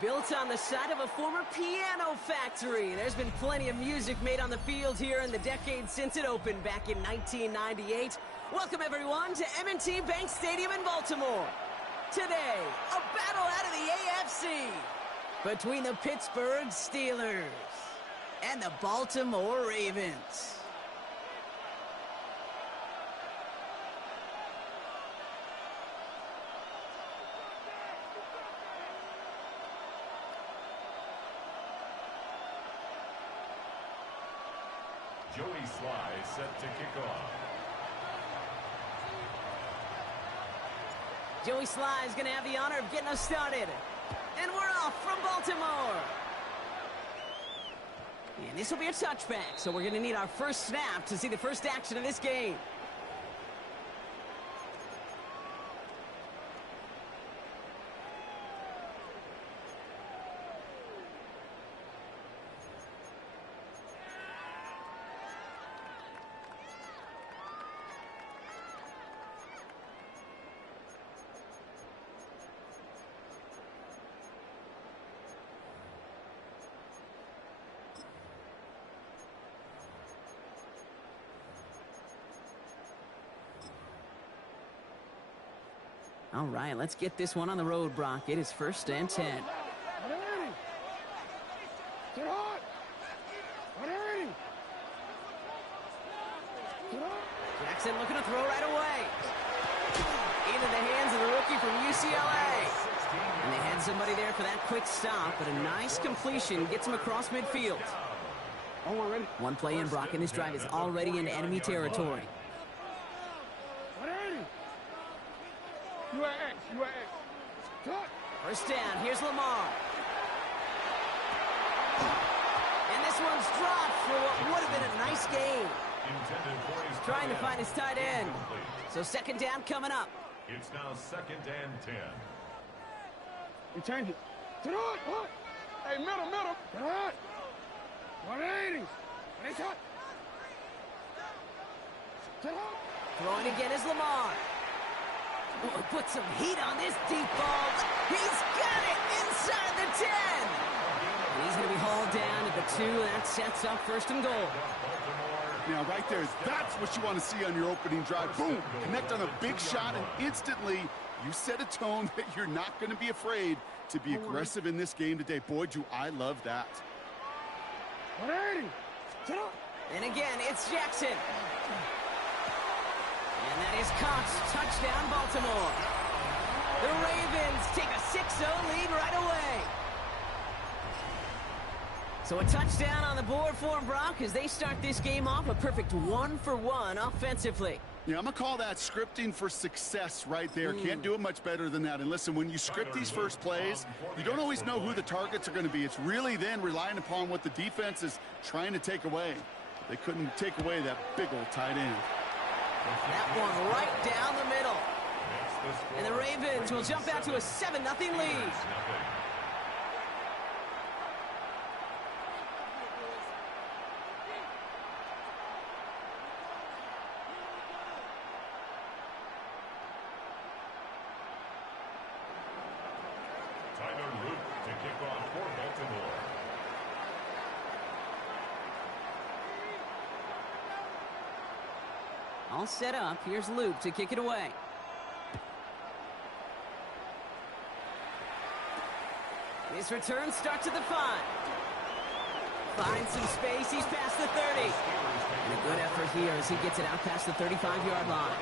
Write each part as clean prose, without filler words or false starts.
Built on the site of a former piano factory, there's been plenty of music made on the field here in the decade since it opened back in 1998. Welcome, everyone, to M&T Bank Stadium in Baltimore. Today, a battle out of the AFC between the Pittsburgh Steelers and the Baltimore Ravens. Joey Sly set to kick off. Joey Sly is going to have the honor of getting us started. And we're off from Baltimore. And this will be a touchback, so we're going to need our first snap to see the first action of this game. All right, let's get this one on the road, Brock. It is 1st and 10. Jackson looking to throw right away. Into the hands of the rookie from UCLA. And they had somebody there for that quick stop, but a nice completion gets him across midfield. One play in, Brock, and this drive is already into enemy territory. First down, here's Lamar. And this one's dropped for what would have been a nice game. Trying to find his tight end. So 2nd down coming up. It's now 2nd and 10. You change it. Hey, middle. 180. Throwing again is Lamar. Oh, put some heat on this deep ball. He's got it inside the 10. And he's going to be hauled down at the 2, and that sets up 1st and goal. Now, right there, that's what you want to see on your opening drive. Boom! Connect on a big shot, and instantly you set a tone that you're not going to be afraid to be aggressive in this game today. Boy, do I love that. 180. And again, it's Jackson. And that is Cox. Touchdown, Baltimore. The Ravens take a 6-0 lead right away. So a touchdown on the board for them, Brock, as they start this game off a perfect 1-for-1 offensively. Yeah, I'm going to call that scripting for success right there. Can't do it much better than that. And listen, when you script these first plays, you don't always know who the targets are going to be. It's really then relying upon what the defense is trying to take away. They couldn't take away that big old tight end. That one right down the middle. And the Ravens will jump out to a 7-0 lead. To kick off for Baltimore. All set up. Here's Luke to kick it away. His return starts at the 5. Finds some space. He's past the 30. And a good effort here as he gets it out past the 35-yard line.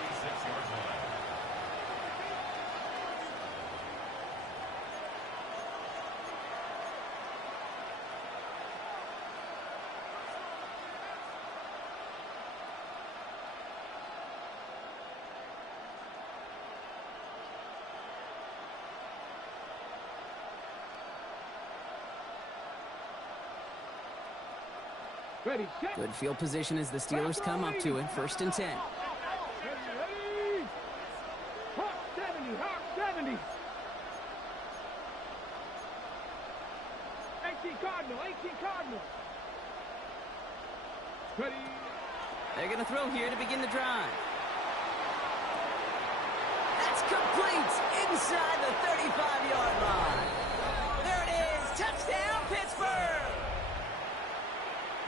Good field position as the Steelers come up to it. 1st and 10. Hawk 70. 18 Cardinal. Ready. They're going to throw here to begin the drive. That's complete inside the 35-yard line. There it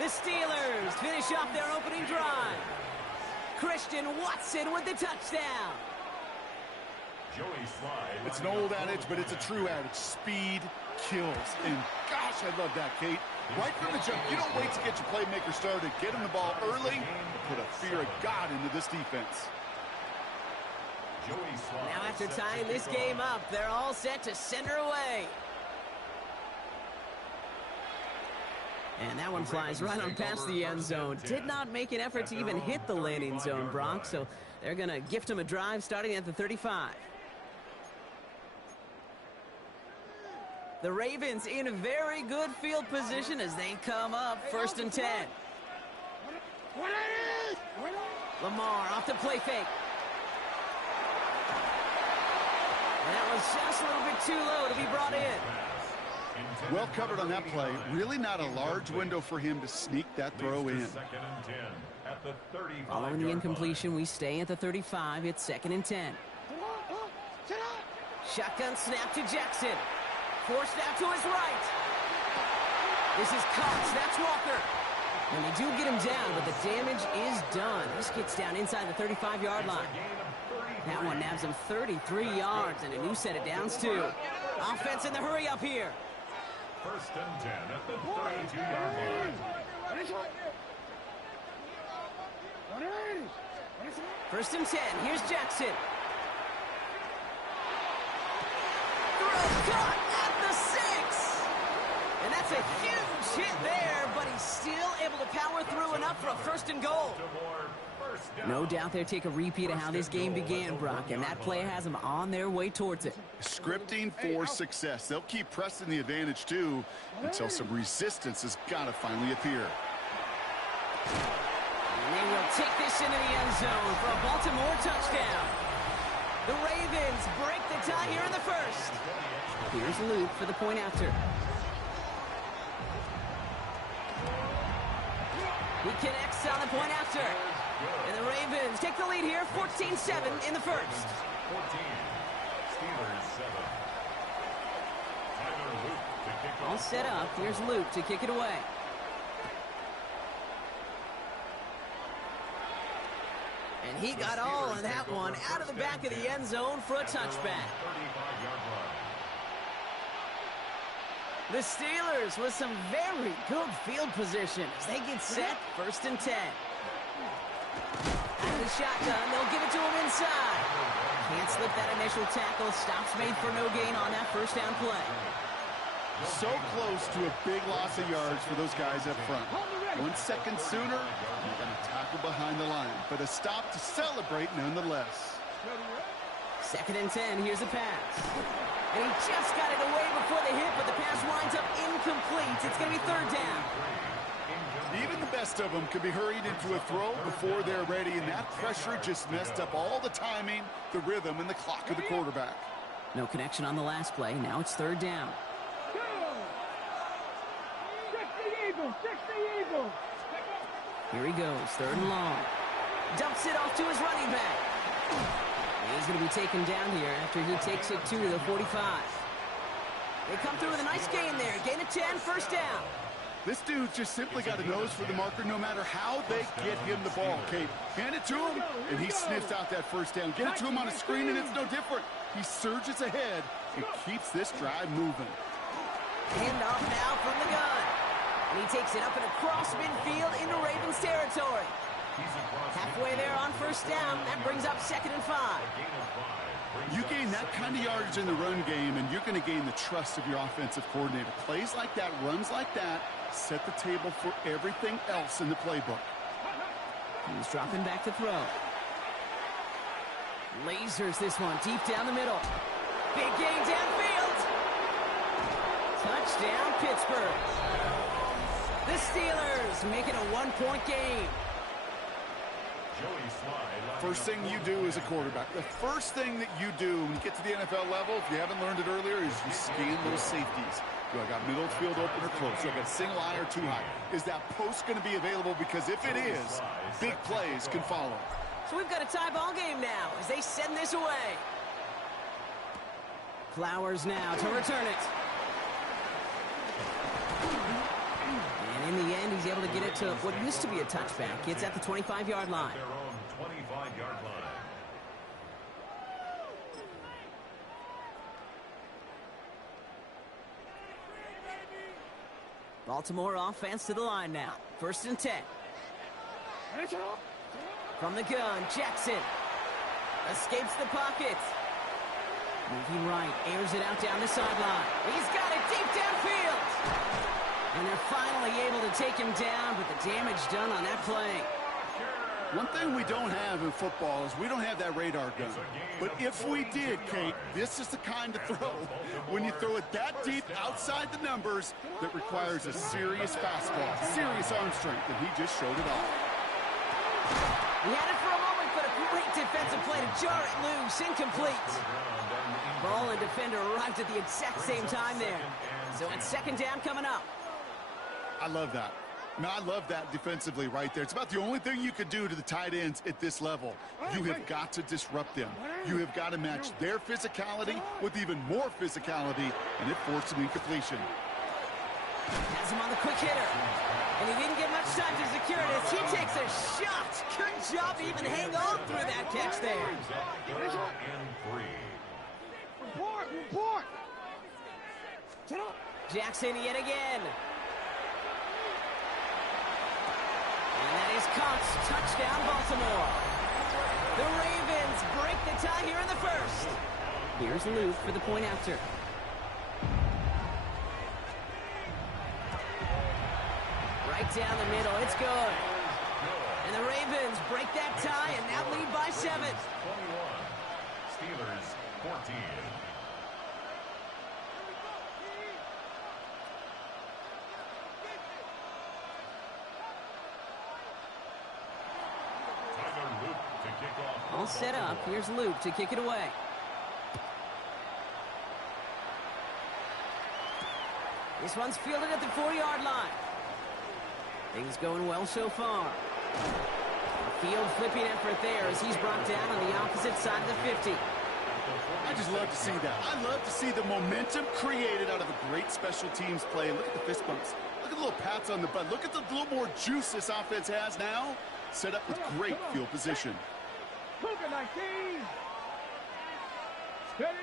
The Steelers finish off their opening drive. Christian Watson with the touchdown. Joey Slide. It's an old adage, but it's a true adage. Speed kills. And gosh, I love that, Kate. Right from the jump, you don't wait to get your playmaker started. Get him the ball early. Put a fear of God into this defense. Joey Slide. Now after tying this game up, they're all set to send her away. And that one flies right on past the end zone. Did not make an effort to even hit the landing zone, Brock, so they're going to gift him a drive starting at the 35. The Ravens in a very good field position as they come up 1st and 10. Lamar off the play fake. And that was just a little bit too low to be brought in. Well covered on that play. Really not a large window for him to sneak that throw in. Following the incompletion, we stay at the 35. It's 2nd and 10. Shotgun snap to Jackson. Forced out to his right. This is Cox. That's Walker. And they do get him down, but the damage is done. This gets down inside the 35-yard line. That one nabs him 33 yards and a new set of downs, too. Offense in the hurry up here. 1st and 10 at the 32-yard line. 1st and 10. Here's Jackson. Throw caught at the 6. And that's a huge hit there, but he's still able to power through enough for a 1st and goal. No doubt they'll take a repeat of how this game began, Brock, and that play has them on their way towards it. Scripting for success. They'll keep pressing the advantage, too, until some resistance has got to finally appear. And they will take this into the end zone for a Baltimore touchdown. The Ravens break the tie here in the 1st. Here's Luke for the point after. He connects on the point after. And the Ravens take the lead here, 14-7 in the 1st. 14. Steelers 7. Tyler Luke to kick All off. set up. Here's Luke to kick it away. And he got all of that one out of the back of the end zone for a touchback. 35-yard line. The Steelers with some very good field position as they get set, 1st and 10. Out of the shotgun, they'll give it to him inside. Can't slip that initial tackle. Stops made for no gain on that 1st down play. So close to a big loss of yards for those guys up front. 1 second sooner, you're going to tackle behind the line. But a stop to celebrate nonetheless. 2nd and 10, here's a pass. And he just got it away before the hit, but the pass winds up incomplete. It's going to be 3rd down. Even the best of them could be hurried into a throw before they're ready, and that pressure just messed up all the timing, the rhythm, and the clock of the quarterback. No connection on the last play. Now it's 3rd down. 60 Eagles. Here he goes, 3rd and long. Dumps it off to his running back. And he's going to be taken down here after he takes it to the 45. They come through with a nice gain there. Gain of 10, 1st down. This dude just simply got a nose for the marker no matter how they get him the ball, Kate. Hand it to him, and he sniffs out that 1st down. Get it to him on a screen, and it's no different. He surges ahead and keeps this drive moving. Handoff now from the gun. And he takes it up and across midfield into Ravens territory. Halfway there on 1st down. That brings up 2nd and 5. You gain that kind of yardage in the run game, and you're going to gain the trust of your offensive coordinator. Plays like that, runs like that, set the table for everything else in the playbook. He's dropping back to throw. Lasers this one deep down the middle. Big gain downfield. Touchdown, Pittsburgh. The Steelers make it a 1-point game. First thing you do as a quarterback, the first thing that you do when you get to the NFL level, if you haven't learned it earlier, is you scan those safeties. Do I got middle field open or close? Do I got single eye or too high? Is that post going to be available? Because if it is, big plays can follow. So we've got a tie ball game now as they send this away. Flowers now to return it. And in in the end, he's able to get it to what used to be a touchback. It's at the 25-yard line. Their own 25-yard line. Baltimore offense to the line now. 1st and 10. From the gun, Jackson escapes the pocket. Moving right, airs it out down the sideline. He's got it deep downfield. And they're finally able to take him down, but the damage done on that play. One thing we don't have in football is we don't have that radar gun. But if we did, Kate, this is the kind of throw, when you throw it that deep outside the numbers, that requires a serious fastball, serious arm strength, and he just showed it off. He had it for a moment, but a great defensive play to jar it loose, incomplete. Ball and defender arrived at the exact same time there. So it's 2nd down coming up. I love that. Now, I love that defensively right there. It's about the only thing you could do to the tight ends at this level. You have got to disrupt them. You have got to match their physicality with even more physicality, and it forced an incompletion. Has him on the quick hitter. And he didn't get much time to secure it as he takes a shot. Good job to even hang on through that catch there. Report. Jackson yet again. And that is Cox. Touchdown, Baltimore. The Ravens break the tie here in the 1st. Here's Luke for the point after. Right down the middle. It's good. And the Ravens break that tie and now lead by 7. 21. Steelers 14. All set up. Here's Luke to kick it away. This one's fielded at the 4-yard line. Things going well so far. Field flipping effort there as he's brought down on the opposite side of the 50. I just love to see that. I love to see the momentum created out of a great special teams play. Look at the fist bumps. Look at the little pats on the butt. Look at the little more juice this offense has now. Set up with great field position. Look at 19. Steady.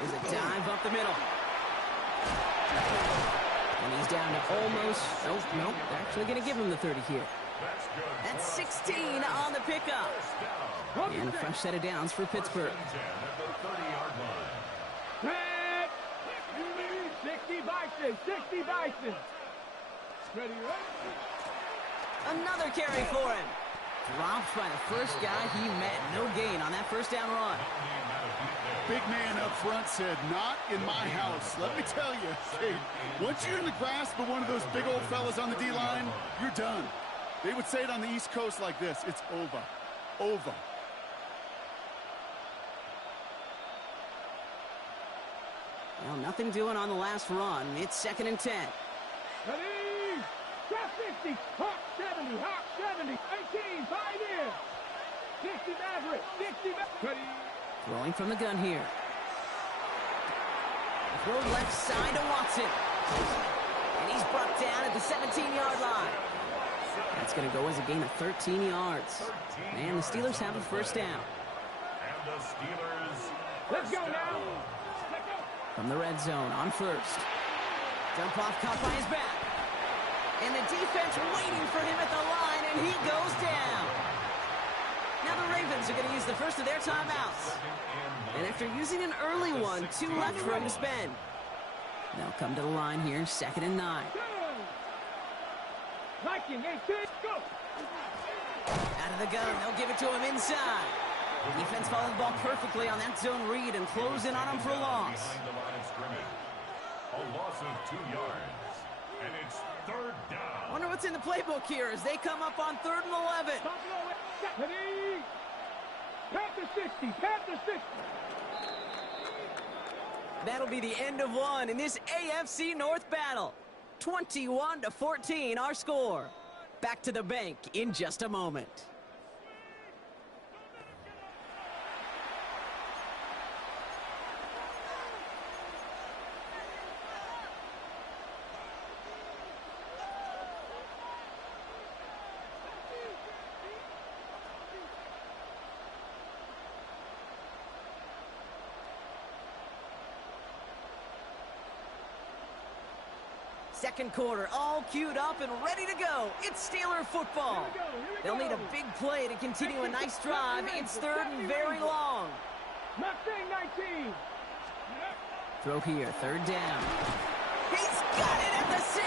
There's a dive up the middle. And he's down to almost, nope, they're actually going to give him the 30 here. That's 16 on the pickup. And a fresh set of downs for Pittsburgh. 60 Bison. Ready, Another carry for him. Dropped by the first guy he met. No gain on that 1st down run. Big man up front said, not in my house. Let me tell you, Kate, once you're in the grasp of one of those big old fellas on the D-line, you're done. They would say it on the East Coast like this. It's over. Over. Well, nothing doing on the last run. It's 2nd and 10. Ready. Drop 60. Hawk 70. Hawk 70. 18. 5 in. 60 Maverick. 60 Maverick. Ready. Throwing from the gun here. Throw left side to Watson. And he's brought down at the 17-yard line. That's going to go as a gain of 13 yards. And the Steelers have a 1st down. And the Steelers. Let's go now. From the red zone on 1st. Dump off caught by his back. And the defense waiting for him at the line, and he goes down. Now the Ravens are going to use the first of their timeouts. And after using an early one, 2 left for him to spend. They'll come to the line here, 2nd and 9. Viking 18, go! Out of the gun, they'll give it to him inside. Defense followed the ball perfectly on that zone read and close in on him for a loss. A loss of 2 yards. And it's 3rd down. Wonder what's in the playbook here as they come up on 3rd and 11. Ready? Panther 60, Panther 60. That'll be the end of one in this AFC North battle. 21-14 our score. Back to the bank in just a moment. Second quarter, all queued up and ready to go. It's Steeler football. They'll need a big play to continue a nice drive. It's third and very long. Mustang 19. Throw here, third down. He's got it at the 6.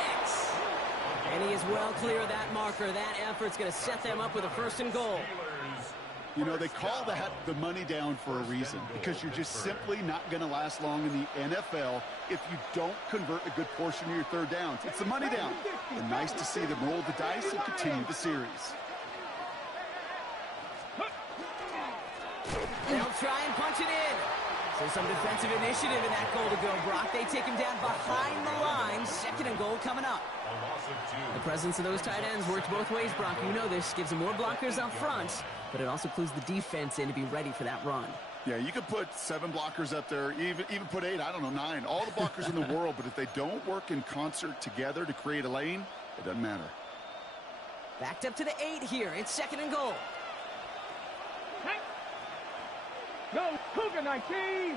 And he is well clear of that marker. That effort's going to set them up with a first and goal. You know, they call that the money down for a reason, because you're just simply not going to last long in the NFL if you don't convert a good portion of your third downs. It's the money down. And nice to see them roll the dice and continue the series. They'll try and punch it in. So some defensive initiative in that goal to go, Brock. They take him down behind the line. Second and goal coming up. The presence of those tight ends works both ways, Brock. You know this. Gives them more blockers up front, but it also clues the defense in to be ready for that run. Yeah, you could put 7 blockers up there, even put 8, I don't know, 9. All the blockers in the world, but if they don't work in concert together to create a lane, it doesn't matter. Backed up to the 8 here. It's second and goal. Go, Cougar 19.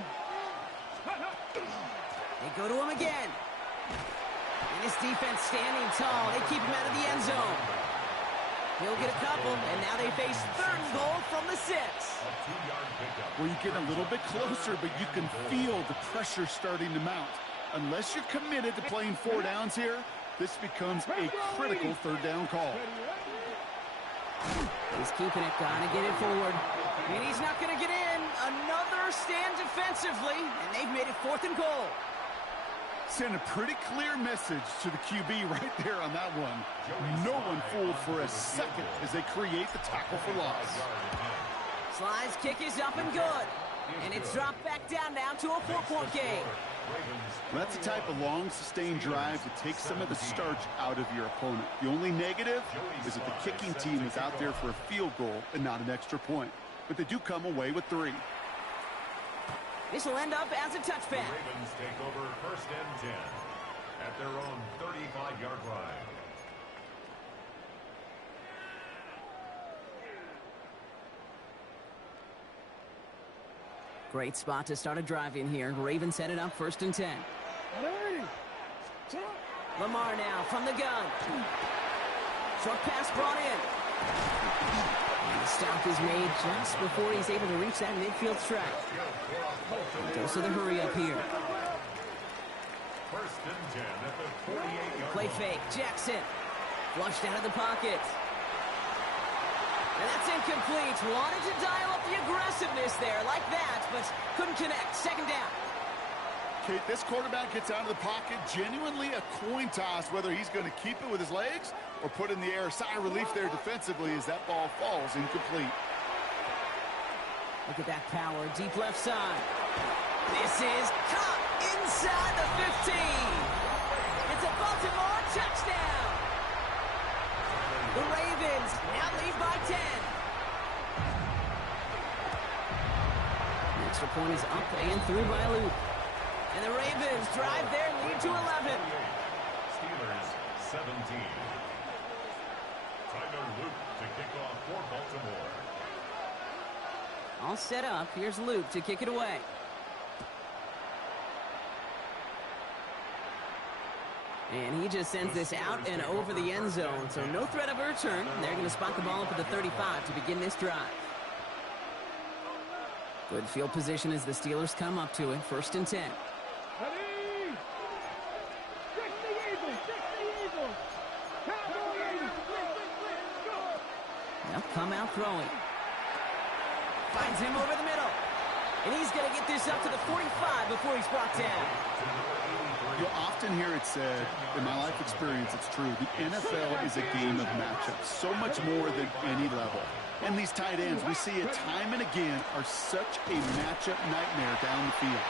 They go to him again. And his defense standing tall. They keep him out of the end zone. He'll get a couple, and now they face third and goal from the 6. Well, you get a little bit closer, but you can feel the pressure starting to mount. Unless you're committed to playing 4 downs here, this becomes a critical third down call. He's keeping it, gonna get it forward. And he's not gonna get in. Another stand defensively, and they've made it fourth and goal. Send a pretty clear message to the QB right there on that one. No one fooled for a second as they create the tackle for loss. Sly's kick is up and good. And it's dropped back down now to a 4-point game. Well, that's the type of long, sustained drive to take some of the starch out of your opponent. The only negative is that the kicking team is out there for a field goal and not an extra point. But they do come away with 3. This will end up as a touchback. The Ravens take over first and 10 at their own 35-yard line. Great spot to start a drive in here. Ravens headed up first and 10. Lamar now from the gun. Short pass brought in. And the stop is made just before he's able to reach that midfield strike. Dose of the hurry up here. First and 10 at the 48-yard Play fake. Jackson. Flushed out of the pocket. And that's incomplete. Wanted to dial up the aggressiveness there like that, but couldn't connect. Second down. Okay, this quarterback gets out of the pocket. Genuinely a coin toss whether he's going to keep it with his legs or put in the air. Sigh of relief there defensively as that ball falls incomplete. Look at that power. Deep left side. This is caught inside the 15. It's a Baltimore touchdown. The Ravens now lead by 10. The extra point is up and through by Luke. And the Ravens drive their lead to 11. Steelers 17. Tyler Luke to kick off for Baltimore. All set up. Here's Luke to kick it away. And he just sends this out and over the end zone. So no threat of a return. They're going to spot the ball up at the 35 to begin this drive. Good field position as the Steelers come up to it. First and 10. Ready? 60 Eagles, 60 Eagles. Cowboy Eagles, go. They'll come out throwing. Finds him over the middle. And he's going to get this up to the 45 before he's brought down. You'll often hear it said, in my life experience, it's true, the NFL is a game of matchups, so much more than any level. And these tight ends, we see it time and again, are such a matchup nightmare down the field.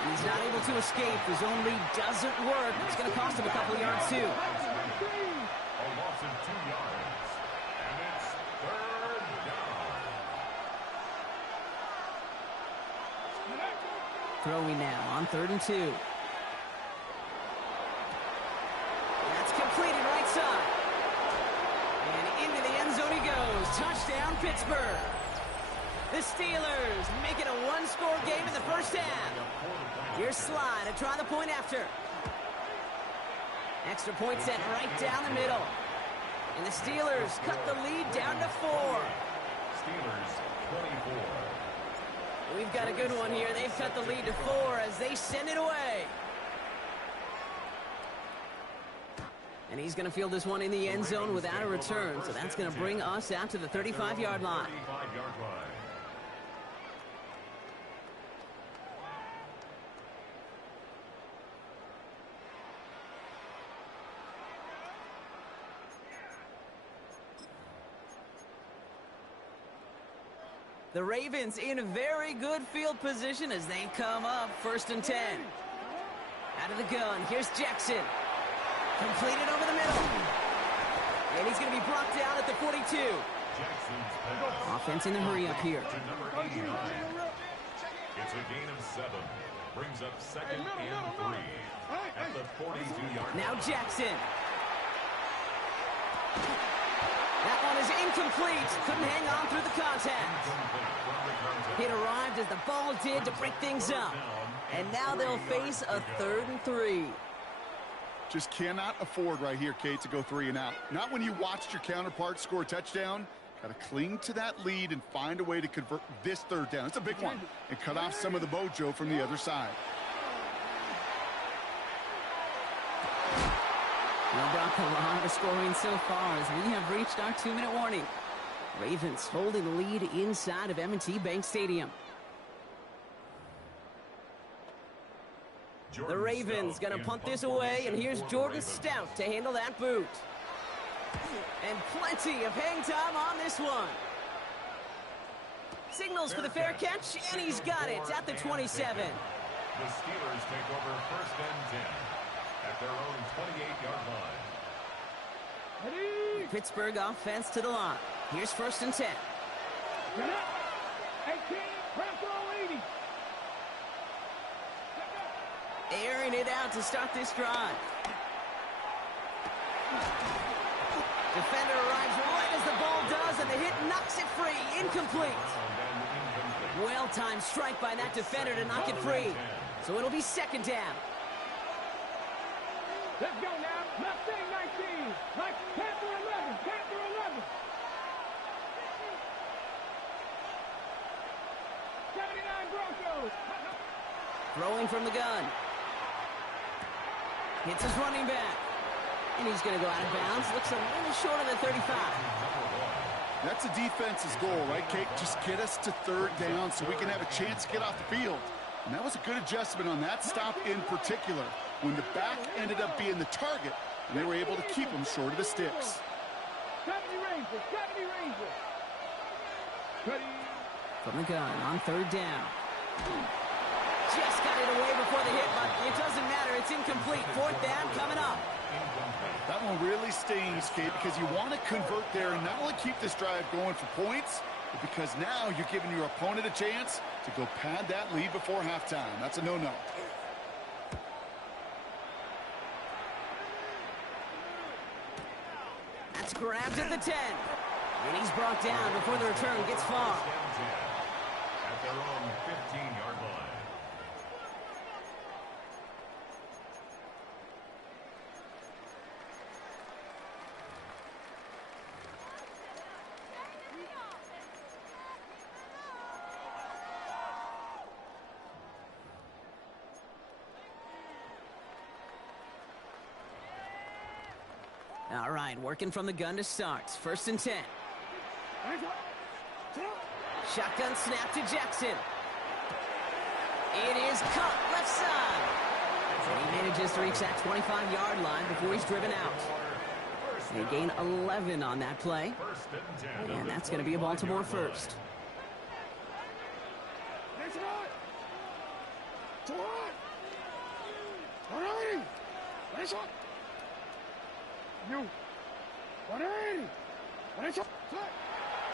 And he's not able to escape. The zone read doesn't work. It's going to cost him a couple of yards, too. A loss of 2 yards. And it's third down. Throwing now on 3rd and 2. That's completed right side. And into the end zone he goes. Touchdown, Pittsburgh. The Steelers make it a one-score game in the first half. Here's Sly to try the point after. Extra point sent right down the middle. And the Steelers cut the lead down to 4. Steelers 24. We've got a good one here. They've cut the lead to 4 as they send it away. And he's going to field this one in the end zone without a return. So that's going to bring us out to the 35-yard line. The Ravens in very good field position as they come up 1st and 10. Out of the gun, here's Jackson. Completed over the middle. And he's going to be brought down at the 42. Offense in the hurry up here. It's a gain of 7. Brings up 2nd and 3 at the 42-yard line. Now Jackson. That one is incomplete. Couldn't hang on through the contact. It arrived as the ball did to break things up. And now they'll face a 3rd and 3. Just cannot afford right here, Kate, to go 3 and out. Not when you watched your counterpart score a touchdown. Got to cling to that lead and find a way to convert this 3rd down. It's a big one. And cut off some of the mojo from the other side. Well, Brock, a lot of scoring so far as we have reached our 2-minute warning. Ravens holding the lead inside of M&T Bank Stadium. The Ravens going to punt this away, and here's Jordan Stout to handle that boot. And plenty of hang time on this one. Signals for the fair catch, and he's got it at the 27. The Steelers take over 1st and 10 at their own 28-yard line. Pittsburgh offense to the line. Here's 1st and 10. 18, press roll 80. Airing it out to start this drive. Defender arrives right as the ball does, and the hit knocks it free. Incomplete. Well-timed strike by that defender to knock it free. So it'll be 2nd down. Let's go now. Mustang 19. Panther 11. Panther 11. 79 Broncos. Throwing from the gun. Hits his running back. And he's going to go out of bounds. Looks a little short of the 35. That's a defense's goal, right, Kate? Just get us to 3rd down so we can have a chance to get off the field. And that was a good adjustment on that stop in particular, when the back ended up being the target, and they were able to keep him short of the sticks. 70 Rangers. 70 Rangers. Ready. From the gun on 3rd down. Just got it away before the hit, but it doesn't matter. It's incomplete. 4th down coming up. That one really stings, Kate, because you want to convert there and not only keep this drive going for points, but because now you're giving your opponent a chance to go pad that lead before halftime. That's a no-no. That's grabbed at the 10. And he's brought down before the return gets far. At their own 15-yard line. All right, working from the gun to start. 1st and 10. Shotgun snap to Jackson. It is caught left side. And he manages to reach that 25-yard line before he's driven out. They gain 11 on that play. And that's going to be a Baltimore first.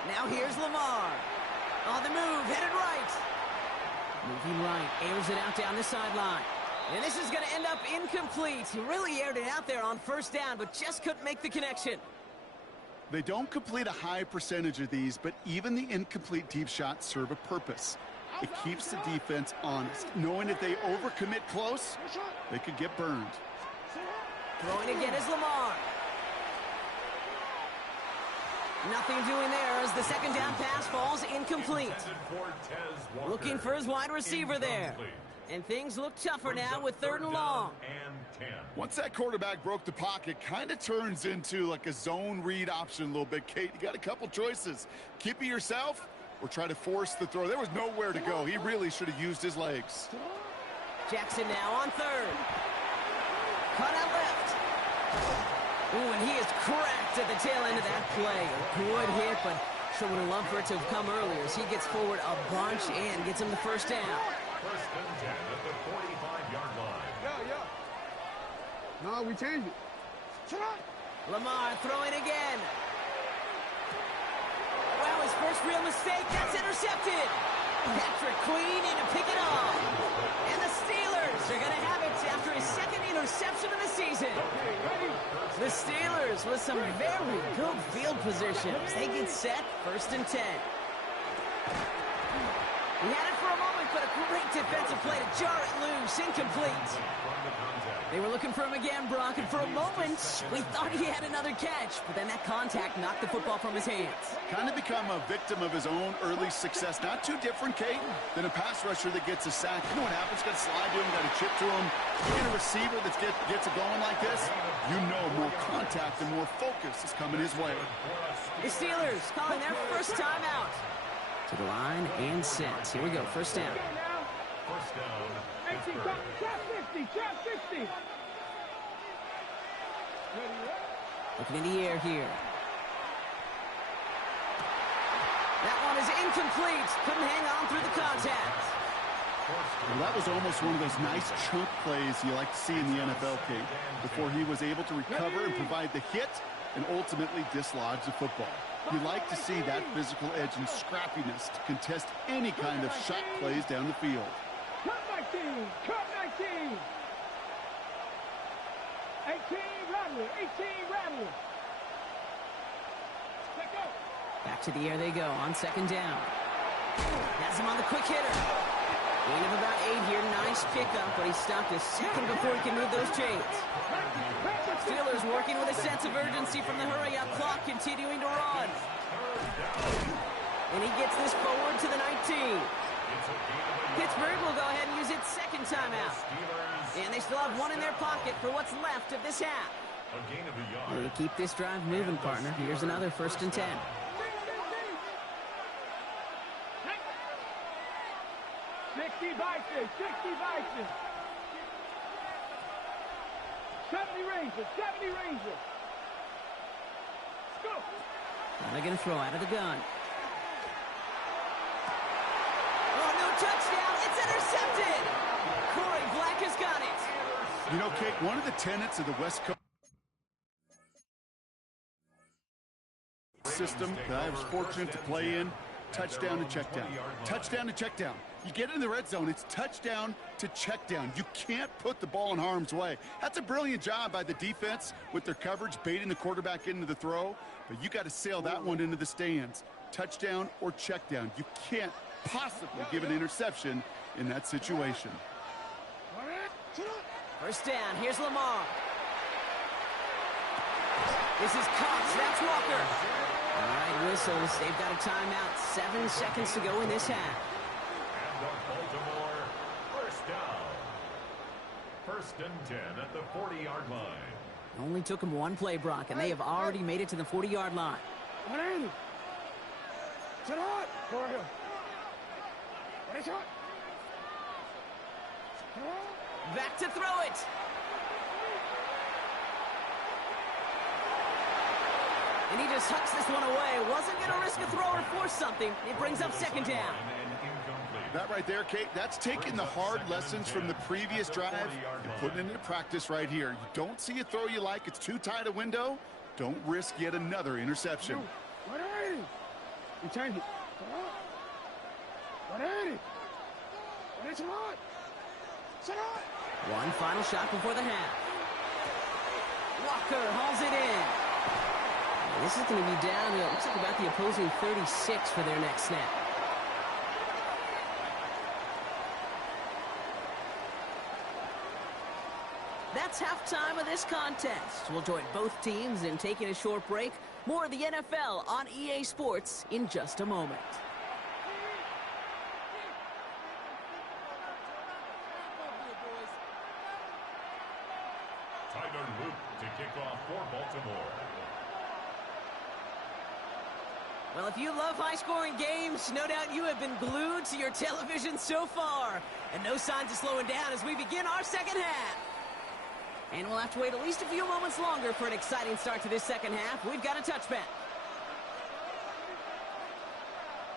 Now here's Lamar. On the move, headed right. Moving right, airs it out down the sideline. And this is going to end up incomplete. He really aired it out there on 1st down, but just couldn't make the connection. They don't complete a high percentage of these, but even the incomplete deep shots serve a purpose. It keeps the defense honest, knowing if they overcommit close, they could get burned. Throwing again is Lamar. Nothing doing there as the second down pass falls incomplete. Looking for his wide receiver there. And things look tougher now with 3rd and long. Once that quarterback broke the pocket, kind of turns into like a zone read option a little bit. Kate, you got a couple choices. Keep it yourself or try to force the throw. There was nowhere to go. He really should have used his legs. Jackson now on 3rd. Cut out left. Ooh, and he is cracked at the tail end of that play. A good hit, but sure would have loved for it to have come earlier as he gets forward a bunch and gets him the first down. 1st and 10 at the 45-yard line. No, we changed it. Lamar throwing again. Wow, his first real mistake. That's intercepted. Patrick Queen in to pick it off. And the Steelers are going to have it after his 2nd interception of the season. The Steelers with some very good field positions. They get set 1st and 10. He had it for a moment, but a great defensive play to jar it loose. Incomplete. They were looking for him again, Brock, and for a moment, we thought he had another catch, but then that contact knocked the football from his hands. Kind of become a victim of his own early success. Not too different, Kate, than a pass rusher that gets a sack. You know what happens? Got to slide to him, got to chip to him. You get a receiver that gets it going like this, you know more contact and more focus is coming his way. The Steelers calling their first time out. To the line and set. Here we go, first down. First down. 18, trap 50, trap 50. Looking in the air here. That one is incomplete. Couldn't hang on through the contact. Well, that was almost one of those nice chunk plays you like to see in the NFL, Kate, before he was able to recover and provide the hit and ultimately dislodge the football. You like to see that physical edge and scrappiness to contest any kind of shot plays down the field. Cut 19, cut 19. 18, Rattler, 18, Rattler. Let go. Back to the air they go on 2nd down. Has him on the quick hitter. Gain of about 8 here. Nice pickup, but he stopped a second before he can move those chains. Steelers working with a sense of urgency from the hurry-up clock, continuing to run. And he gets this forward to the 19. Pittsburgh will go ahead and use its 2nd timeout. And they still have one in their pocket for what's left of this half. They keep this drive moving, partner. Here's another 1st and 10. 60 Vikings, 60 Vikings. 70 Rangers, 70 Rangers. Let's go. Now they're going to throw out of the gun. Oh, no touchdown. It's intercepted. Corey Black has got it. You know, Kate, one of the tenets of the West Coast system that I was fortunate to play in, touchdown to check down. Touchdown to check down. You get in the red zone, it's touchdown to check down. You can't put the ball in harm's way. That's a brilliant job by the defense with their coverage, baiting the quarterback into the throw. But you got to sail that one into the stands. Touchdown or check down. You can't possibly give an interception in that situation. First down, here's Lamar. This is Cox, that's Walker. All right, whistles, they've got a timeout. 7 seconds to go in this half. And the Baltimore first down. 1st and 10 at the 40-yard line. Only took them one play, Brock, and they have already made it to the 40-yard line. What are you? Sit hot. Go ahead. What is hot? Back to throw it. And he just hucks this one away. Wasn't going to risk a throw or force something. It brings up 2nd down. That right there, Kate, that's taking the hard lessons from the previous drive and putting it into practice right here. You don't see a throw you like, it's too tight a window, don't risk yet another interception. What are you? You change it. What are you? What is it on? Sit on. One final shot before the half. Walker hauls it in. This is going to be down to, it looks like about the opposing 36 for their next snap. That's halftime of this contest. We'll join both teams in taking a short break. More of the NFL on EA Sports in just a moment. NemHOOOO to kick off for Baltimore. Well, if you love high-scoring games, no doubt you have been glued to your television so far. And no signs of slowing down as we begin our second half. And we'll have to wait at least a few moments longer for an exciting start to this second half. We've got a touchback.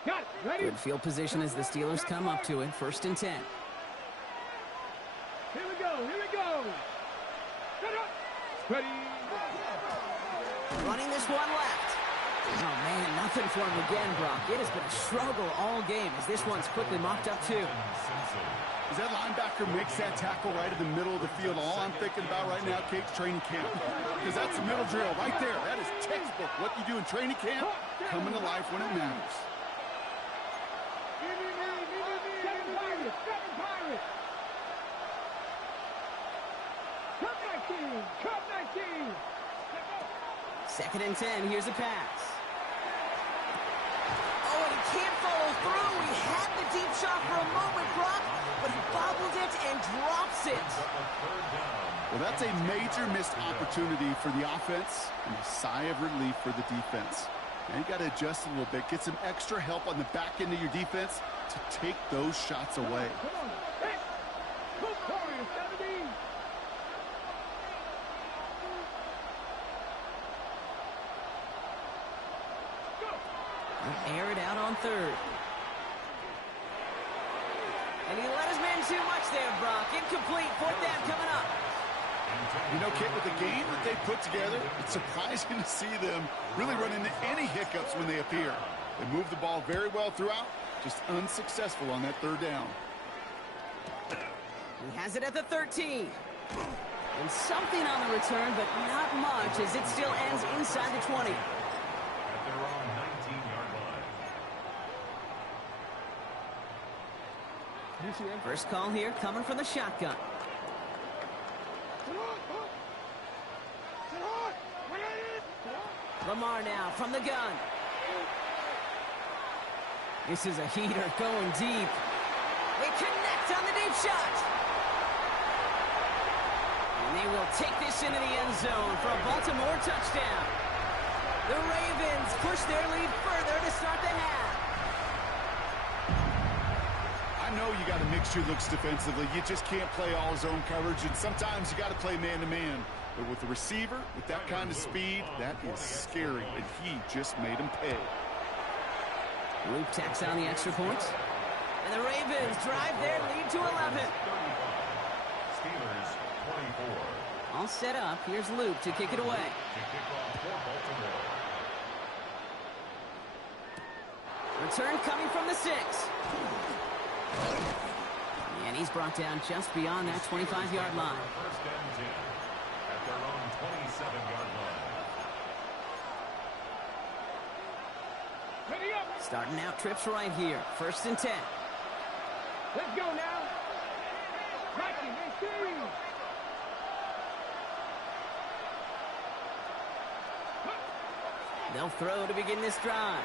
Got it. Ready? Good field position as the Steelers come up to it. 1st and 10. Here we go. Here we go. Set up. Ready. Running this one left. Oh, man, nothing for him again, Brock. It has been a struggle all game as this one's quickly mopped up, too. As that linebacker makes that tackle right in the middle of the field, all I'm thinking about right now, Kate's training camp. Because that's the middle drill right there. That is textbook. What you do in training camp, coming to life when it matters. Seven Pirates. Cup 19. Cup 19. 2nd and 10. Here's a pass. Oh, and he can't follow through. He had the deep shot for a moment, Brock, but he bobbled it and drops it. Well, that's a major missed opportunity for the offense and a sigh of relief for the defense. Now you got to adjust a little bit, get some extra help on the back end of your defense to take those shots away. Come on. Hey. Cook Warriors 17. Air it out on 3rd. And he let his man too much there, Brock. Incomplete. 4th down coming up. You know, Kit, with the game that they put together, it's surprising to see them really run into any hiccups when they appear. They move the ball very well throughout, just unsuccessful on that 3rd down. He has it at the 13. And something on the return, but not much as it still ends inside the 20. At their own 19-yard line. First call here coming from the shotgun. Lamar now from the gun. This is a heater going deep. They connect on the deep shot. And they will take this into the end zone for a Baltimore touchdown. The Ravens push their lead further to start the half. I know you got to mix your looks defensively. You just can't play all zone coverage, and sometimes you got to play man-to-man. But with the receiver, with that kind of speed, that is scary, and he just made him pay. Luke tacks on the extra points. And the Ravens drive their lead to 11. Steelers 24. All set up. Here's Luke to kick it away. To kick off for Baltimore. Return coming from the 6. And he's brought down just beyond that 25-yard line. 1st and 10 at their own 27-yard line. Ready up. Starting out trips right here. 1st and 10. Let's go now. 1918. They'll throw to begin this drive.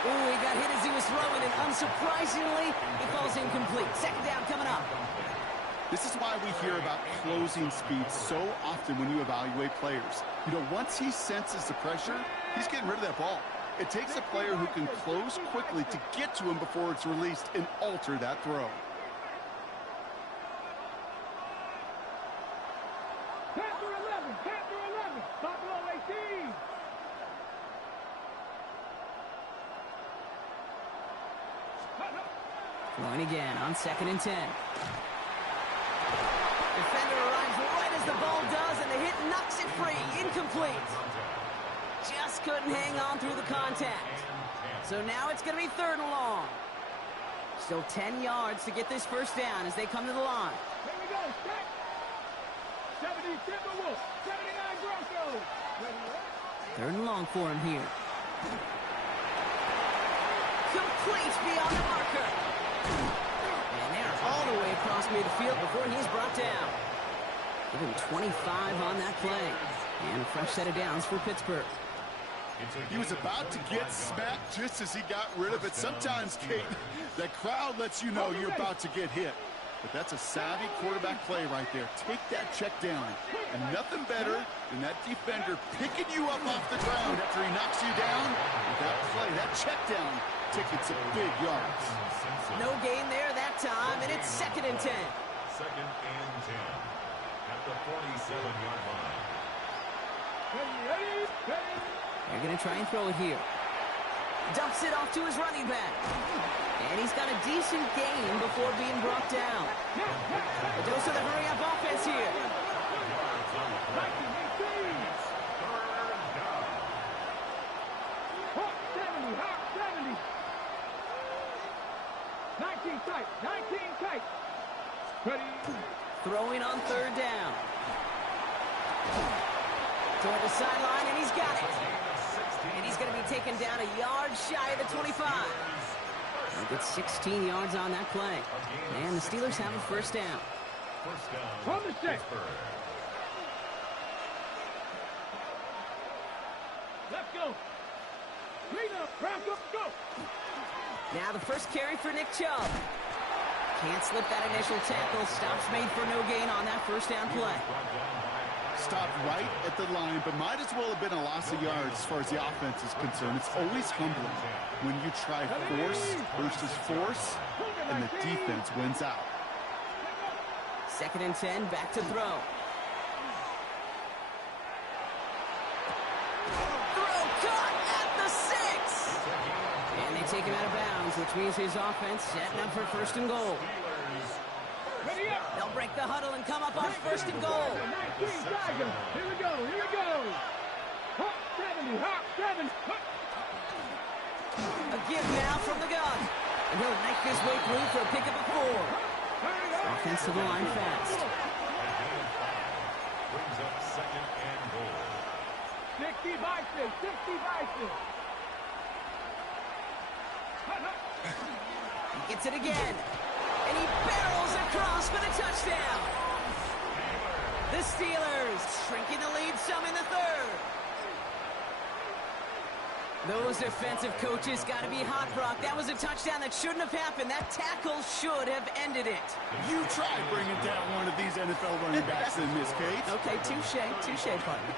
Ooh, he got hit as he was throwing, and unsurprisingly, he falls incomplete. 2nd down coming up. This is why we hear about closing speed so often when you evaluate players. You know, once he senses the pressure, he's getting rid of that ball. It takes a player who can close quickly to get to him before it's released and alter that throw. Panther 11. Panther 11. Buffalo 18. Going again on 2nd and 10. Defender arrives right as the ball does, and the hit knocks it free. Incomplete. Just couldn't hang on through the contact. So now it's going to be 3rd and long. Still 10 yards to get this 1st down as they come to the line. Here we go. Set. 70 Timberwolves. 79 Broncos. 3rd and long for him here. Complete beyond the marker. And they're all the way across midfield before he's brought down. Give him 25 on that play. And a fresh set of downs for Pittsburgh. He was about to get smacked just as he got rid of it. Sometimes, Kate, that crowd lets you know you're about to get hit. But that's a savvy quarterback play right there. Take that check down. And nothing better than that defender picking you up off the ground after he knocks you down. With that play, that check down, tickets at big yards. No gain there that time, and it's 2nd and 10. 2nd and 10 at the 47-yard line. They're going to try and throw it here. Dumps it off to his running back. And he's got a decent gain before being brought down. A dose of the hurry-up offense here. Hawk 70, Hawk 70. 19 tight, 19 tight. Ready. Throwing on 3rd down. Toward the sideline, and he's got it. And he's going to be taken down a yard shy of the 25. He'll get 16 yards on that play. And the Steelers have a 1st down. From the set. Let's go. Clean up, crack up, go. Now the first carry for Nick Chubb. Can't slip that initial tackle. Stops made for no gain on that 1st down play. Stopped right at the line, but might as well have been a loss of yards as far as the offense is concerned. It's always humbling when you try force versus force, and the defense wins out. 2nd and 10, back to throw. Throw caught at the 6! And they take him out of bounds, which means his offense setting up for 1st and goal. They'll break the huddle and come up on 1st and goal. 19 Tiger. Here we go, here we go. Hawk 70, Hawk 70. A give now from the gun. And he'll knife his way through for a pickup of 4. Offensive line fast. Brings up 2nd and goal. 60 Bison, 60 Bison. He gets it again. And he barrels across for the touchdown. The Steelers shrinking the lead some in the 3rd. Those defensive coaches got to be hot, Brock. That was a touchdown that shouldn't have happened. That tackle should have ended it. You try bringing down one of these NFL running backs in, Miss Kate. Okay, touche, partner.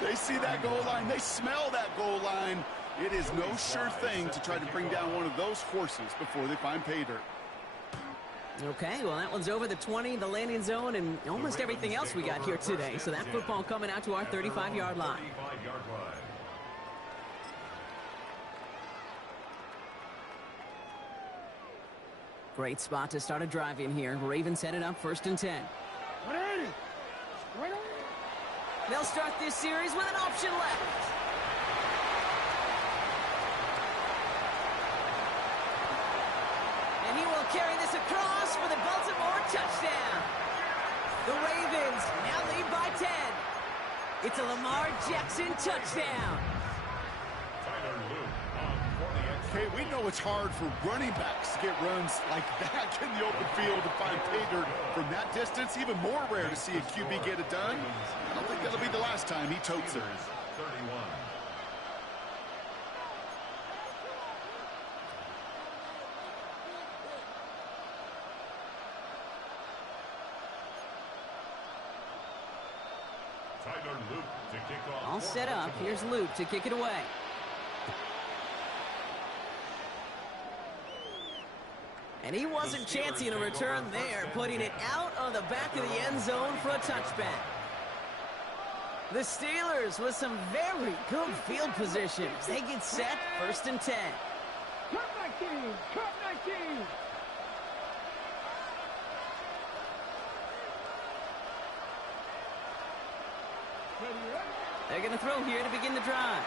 They see that goal line. They smell that goal line. It is no sure thing to try to bring down one of those horses before they find pay dirt. Okay, well, that one's over the 20, the landing zone, and almost everything else we got here today. So that football coming out to our 35-yard line. 35-yard line. Great spot to start a drive in here. Ravens headed up 1st and 10. They'll start this series with an option left. And he will carry this across for the Baltimore touchdown. The Ravens now lead by 10. It's a Lamar Jackson touchdown. Hey, we know it's hard for running backs to get runs like that in the open field to find pay dirt from that distance. Even more rare to see a QB get it done. I don't think that'll be the last time he totes it. 31. All set up. Here's Luke to kick it away. And he wasn't chancing a return there, putting it out on the back of the end zone for a touchback. The Steelers with some very good field positions. They get set, 1st and 10. Cup 19, Cup 19. They're going to throw here to begin the drive.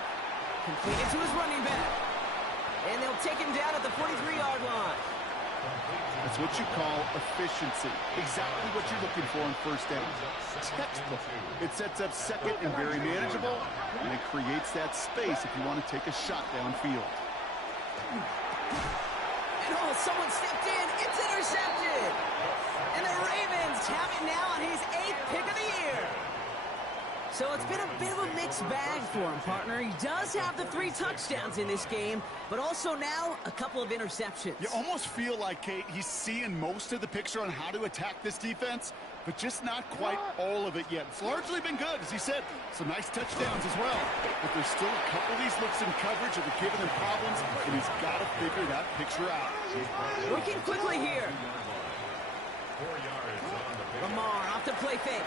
Completed to his running back. And they'll take him down at the 43-yard line. That's what you call efficiency. Exactly what you're looking for on 1st down. Textbook. It sets up 2nd and very manageable, and it creates that space if you want to take a shot downfield. And someone stepped in. It's intercepted. And the Ravens have it now on his 8th pick mixed bag for him, partner. He does have the 3 touchdowns in this game, but also now a couple of interceptions. You almost feel like, Kate, he's seeing most of the picture on how to attack this defense, but just not quite all of it yet. It's largely been good, as he said, some nice touchdowns as well. But there's still a couple of these looks in coverage that are giving him problems, and he's got to figure that picture out. Working quickly here. Lamar off the play fake.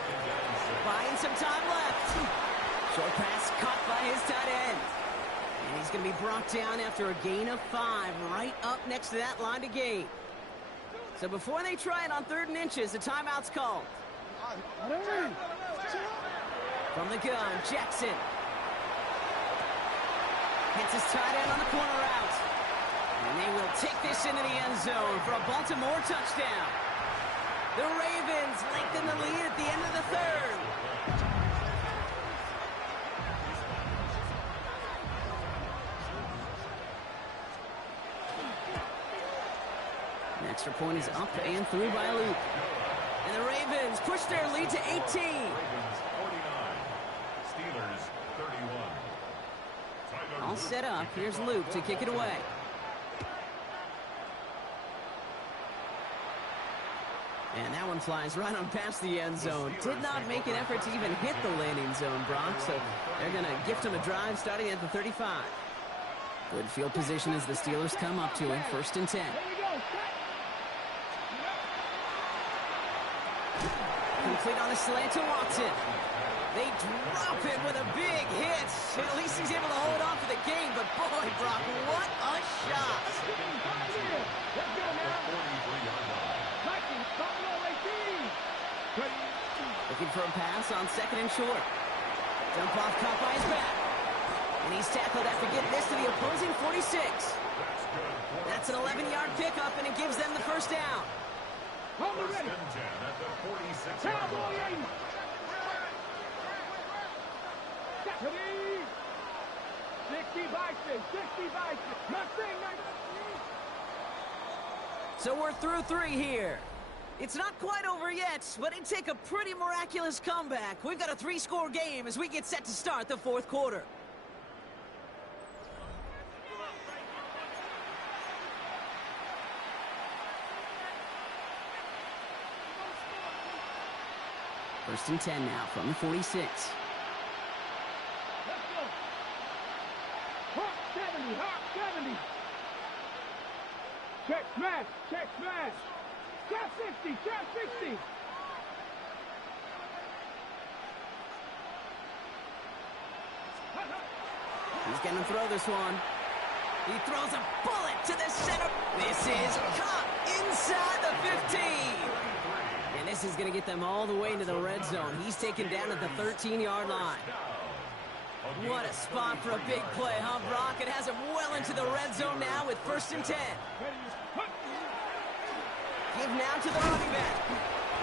Buying some time left. Short pass caught by his tight end. And he's going to be brought down after a gain of 5 right up next to that line to gain. So before they try it on 3rd and inches, the timeout's called. From the gun, Jackson. Hits his tight end on the corner out. And they will take this into the end zone for a Baltimore touchdown. The Ravens lengthen the lead at the end of the 3rd. An extra point is up and through by Luke. And the Ravens push their lead to 18. Ravens 49, Steelers 31. All set up. Here's Luke to kick it away. And that one flies right on past the end zone. Did not make an effort to even hit the landing zone, Brock. So they're going to gift him a drive starting at the 35. Good field position as the Steelers come up to it. 1st and 10. Complete on a slant to Watson. They drop it with a big hit. At least he's able to hold on for the game. But boy, Brock, what a shot. Looking for a pass on 2nd and short. Dump off caught by his back. And he's tackled after getting this to the opposing 46. That's an 11-yard pickup, and it gives them the 1st down. First and 10 at the 46-yard line. So we're through 3 here. It's not quite over yet, but it'd take a pretty miraculous comeback. We've got a 3-score game as we get set to start the 4th quarter. First and 10 now from the 46. Let's go. Hawk 70, Hawk 70. Check smash, check smash. Check 60, check 60. He's going to throw this one. He throws a bullet to the center. This is caught inside the 15. And this is going to get them all the way into the red zone. He's taken down at the 13-yard line. What a spot for a big play, huh, Brock? It has him well into the red zone now with 1st and 10. Give now to the running back.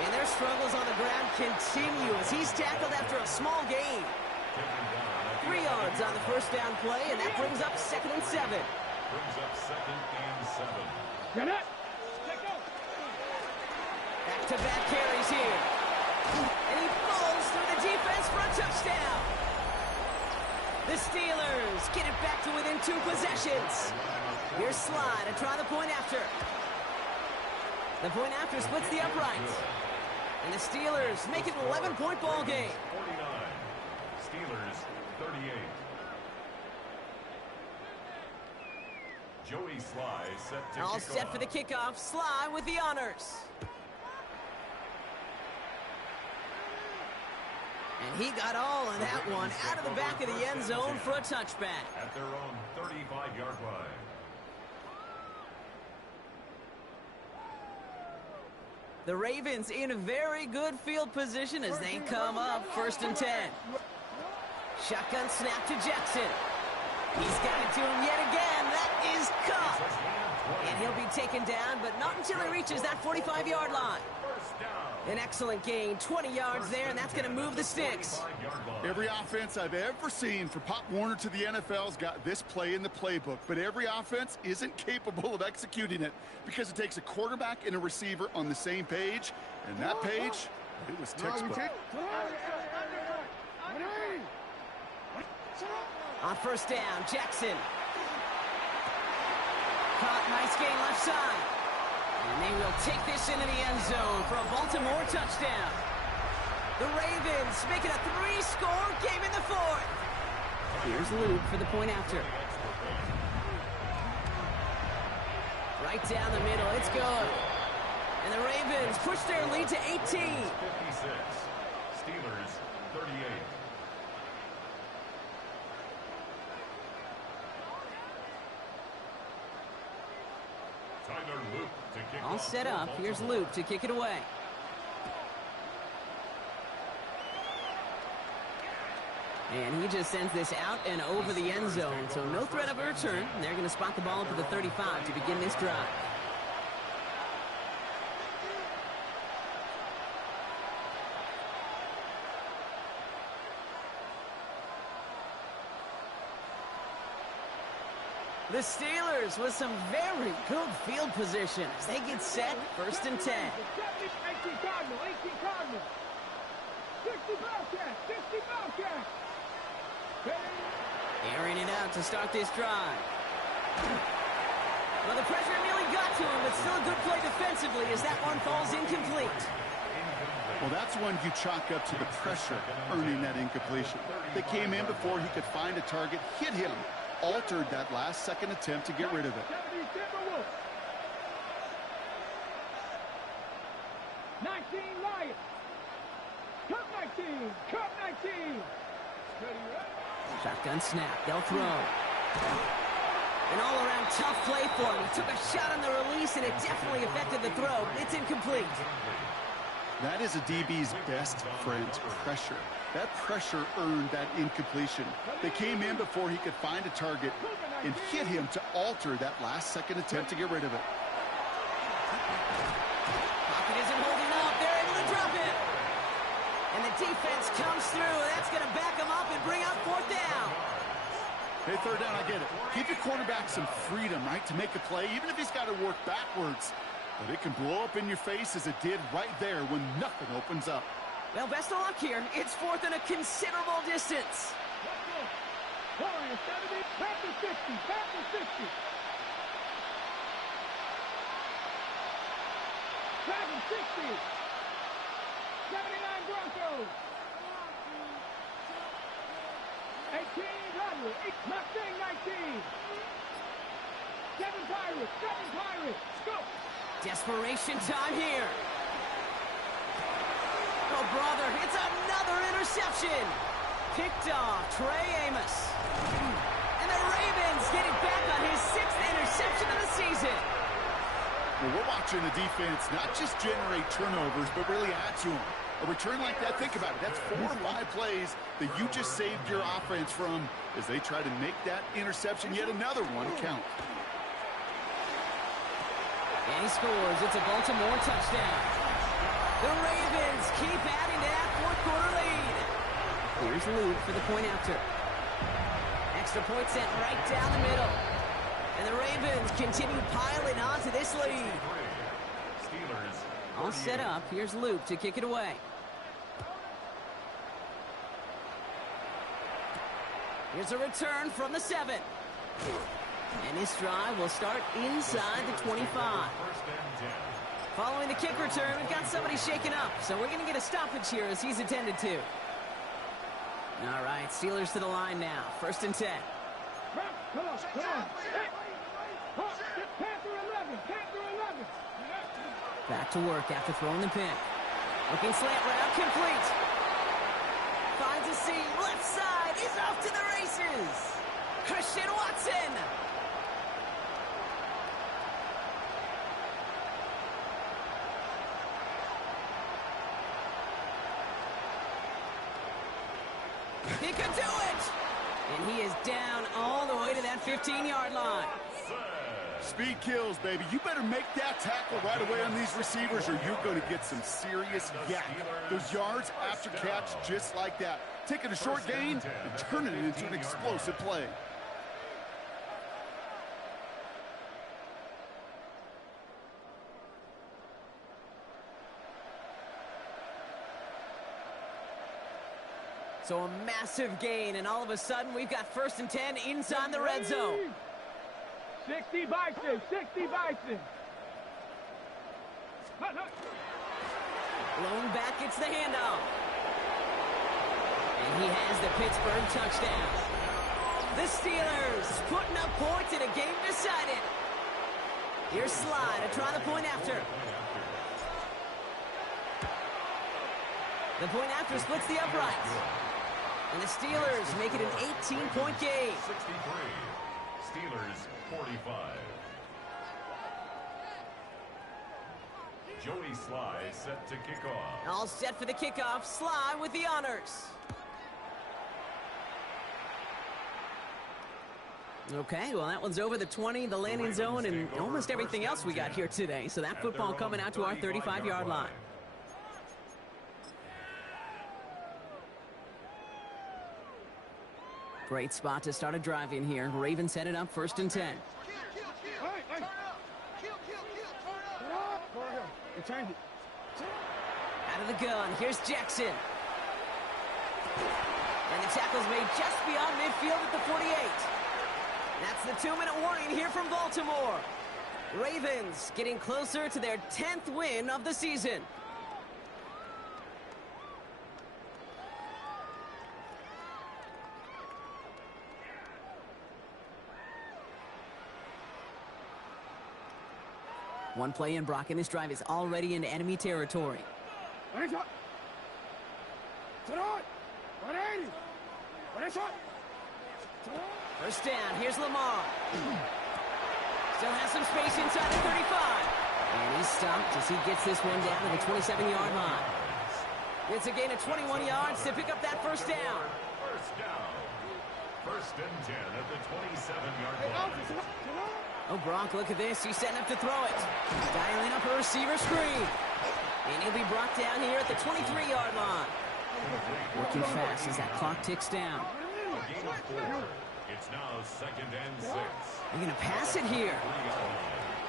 And their struggles on the ground continue as he's tackled after a small gain. 3 yards on the 1st down play, and that brings up 2nd and 7. Brings up 2nd and 7. Get it. Back-to-back carries here. And he falls through the defense for a touchdown. The Steelers get it back to within 2 possessions. Here's Sly to try the point after. The point after splits the uprights. And the Steelers make it an 11-point ball game. 49. Steelers 38. Joey Sly set to All kick set off. for the kickoff. Sly with the honors. And he got all of that one out of the back of the end zone for a touchback. At their own 35-yard line. The Ravens in a very good field position as they come up 1st and 10. Shotgun snap to Jackson. He's got it to him yet again. That is caught. And he'll be taken down, but not until he reaches that 45-yard line. First down. An excellent gain, 20 yards there, and that's going to move the sticks. Every offense I've ever seen for Pop Warner to the NFL's got this play in the playbook, but every offense isn't capable of executing it because it takes a quarterback and a receiver on the same page, and that page, it was textbook. On first down, Jackson. Caught, nice gain left side. And they will take this into the end zone for a Baltimore touchdown. The Ravens make it a 3-score game in the fourth. Here's Luke for the point after. Right down the middle, it's good. And the Ravens push their lead to 18. 56. Steelers 38. All set up. Here's Luke to kick it away. And he just sends this out and over the end zone. So no threat of a return. They're going to spot the ball up at the 35 to begin this drive. The Steelers with some very good field position as they get set, 1st and 10. 18 Cardinal, 18 Cardinal. 60 Bobcats, 60 Bobcats. Airing it out to start this drive. Well, the pressure nearly got to him, but still a good play defensively as that one falls incomplete. Well, that's one you chalk up to the pressure earning that incompletion. They came in before he could find a target, hit him, altered that last-second attempt to get rid of it. 19 Lions. Cup 19. Cup 19. Shotgun snap. They'll throw. An all-around tough play for him. He took a shot on the release, and it definitely affected the throw. It's incomplete. That is a DB's best friend, pressure. That pressure earned that incompletion. They came in before he could find a target and hit him to alter that last-second attempt to get rid of it. Pocket isn't holding up. They're able to drop it. And the defense comes through. That's going to back them up and bring up 4th down. Hey, 3rd down, I get it. Give your quarterback some freedom, right, to make a play, even if he's got to work backwards. But it can blow up in your face as it did right there when nothing opens up. Well, best of luck here. It's 4th and a considerable distance. Warriors 70, Panthers 50, Panthers 50. Dragons 60. 79 Broncos. 1800, Mustang 19. 7 Pirates, 7 Pirates. Go. Desperation time here. Oh, brother, it's another interception. Picked off Trey Amos. And the Ravens get it back on his 6th interception of the season. Well, we're watching the defense not just generate turnovers, but really add to them. A return like that, think about it, that's 4 or 5 plays that you just saved your offense from as they try to make that interception, yet another one, count. And he scores. It's a Baltimore touchdown. The Ravens keep adding to that 4th-quarter lead. Here's Luke for the point after. Extra point sent right down the middle. And the Ravens continue piling on to this lead. All set up. Here's Luke to kick it away. Here's a return from the 7. And this drive will start inside the 25. Following the kick return, we've got somebody shaken up, so we're going to get a stoppage here as he's attended to. All right, Steelers to the line now. 1st and 10. Come on, come on. Panther 11, Panther 11. Back to work after throwing the pick. Looking slant route, complete. Finds a seam, left side, is off to the races. Christian Watson. He could do it! And he is down all the way to that 15-yard line. Speed kills, baby. You better make that tackle right away on these receivers or you're going to get some serious yak. Those yards after catch just like that. Taking a short gain and turning it into an explosive play. So a massive gain, and all of a sudden, we've got 1st and 10 inside the red zone. 60 Bison, 60 Bison. Blown back, it's the handoff. And he has the Pittsburgh touchdown. The Steelers putting up points in a game decided. Here's Sly to try the point after. The point after splits the uprights. And the Steelers make it an 18-point game. 63. Steelers 45. Joey Sly set to kick off. All set for the kickoff. Sly with the honors. Okay, well, that one's over the 20, the landing zone, and almost everything else we got here today. So that football coming out to our 35-yard line. Great spot to start a drive in here. Ravens headed up 1st and 10. Out of the gun, here's Jackson. And the tackle's made just beyond midfield at the 48. That's the 2-minute warning here from Baltimore. Ravens getting closer to their 10th win of the season. One play in, Brock, and this drive is already into enemy territory. First down, here's Lamar. Still has some space inside the 35. And he's stopped as he gets this one down to the 27-yard line. It's a gain of 21 yards to pick up that first down. First down. 1st and 10 at the 27-yard line. Oh, Brock, look at this. He's setting up to throw it. Dialing up a receiver screen. And he'll be brought down here at the 23-yard line. Working fast as that clock ticks down. A gain of 4. It's now 2nd and 6. They're going to pass it here.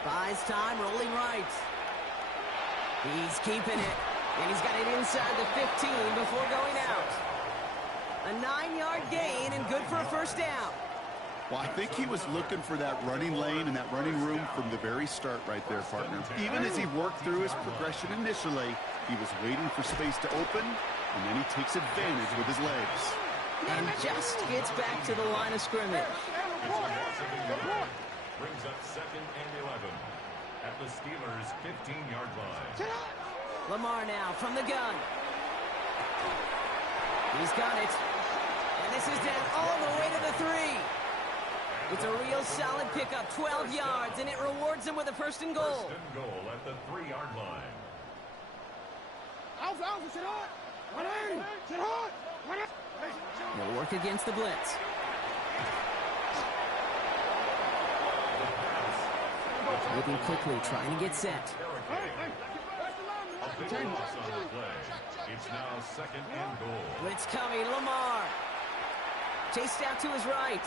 Buys time, rolling right. He's keeping it. And he's got it inside the 15 before going out. A 9-yard gain and good for a first down. Well, I think he was looking for that running lane and that running room from the very start right there, partner. Even as he worked through his progression initially, he was waiting for space to open, and then he takes advantage with his legs. And just gets back to the line of scrimmage. Brings up 2nd and 11 at the Steelers' 15-yard line. Lamar now from the gun. He's got it. And this is down all the way to the 3. It's a real solid pickup, 12 yards, and it rewards him with a 1st and goal. 1st and goal at the 3-yard line. They'll work against the blitz. Moving quickly, trying to get set. A big loss on the play. It's now 2nd and goal. Blitz coming, Lamar. Chased out to his right.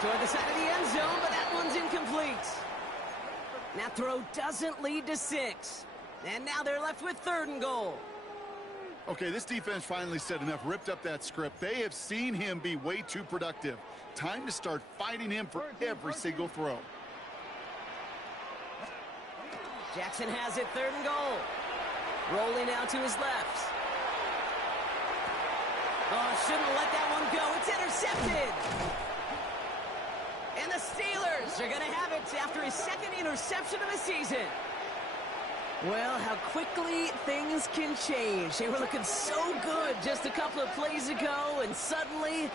Toward the side of the end zone, but that one's incomplete. That throw doesn't lead to 6. And now they're left with 3rd and goal. Okay, this defense finally said enough, ripped up that script. They have seen him be way too productive. Time to start fighting him for every single throw. Jackson has it, 3rd and goal. Rolling out to his left. Oh, shouldn't have let that one go. It's intercepted. And the Steelers are going to have it after his 2nd interception of the season. Well, how quickly things can change. They were looking so good just a couple of plays ago, and suddenly,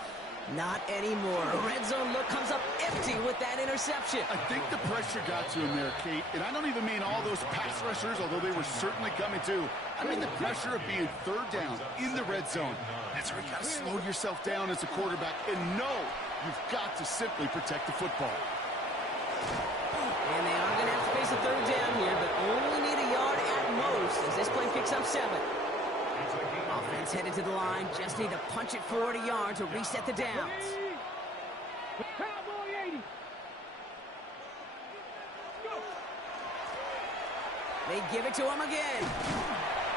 not anymore. A red zone look comes up empty with that interception. I think the pressure got to him there, Kate. And I don't even mean all those pass rushers, although they were certainly coming too. I mean the pressure of being 3rd down in the red zone. That's where you got to slow yourself down as a quarterback and know you've got to simply protect the football. And they are going to have to face a 3rd down here, but only need a yard at most as this play picks up 7. Offense headed to the line. Just need to punch it 40 yards to reset the downs. Cowboy 80. They give it to him again.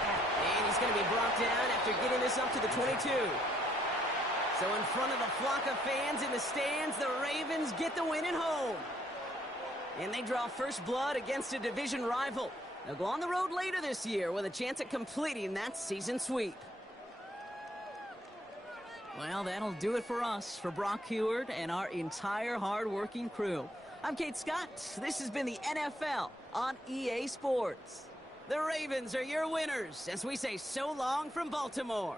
And he's going to be brought down after getting this up to the 22. So in front of the flock of fans in the stands, the Ravens get the win at home. And they draw first blood against a division rival. They'll go on the road later this year with a chance at completing that season sweep. Well, that'll do it for us, for Brock Huard and our entire hard-working crew. I'm Kate Scott. This has been the NFL on EA Sports. The Ravens are your winners as we say so long from Baltimore.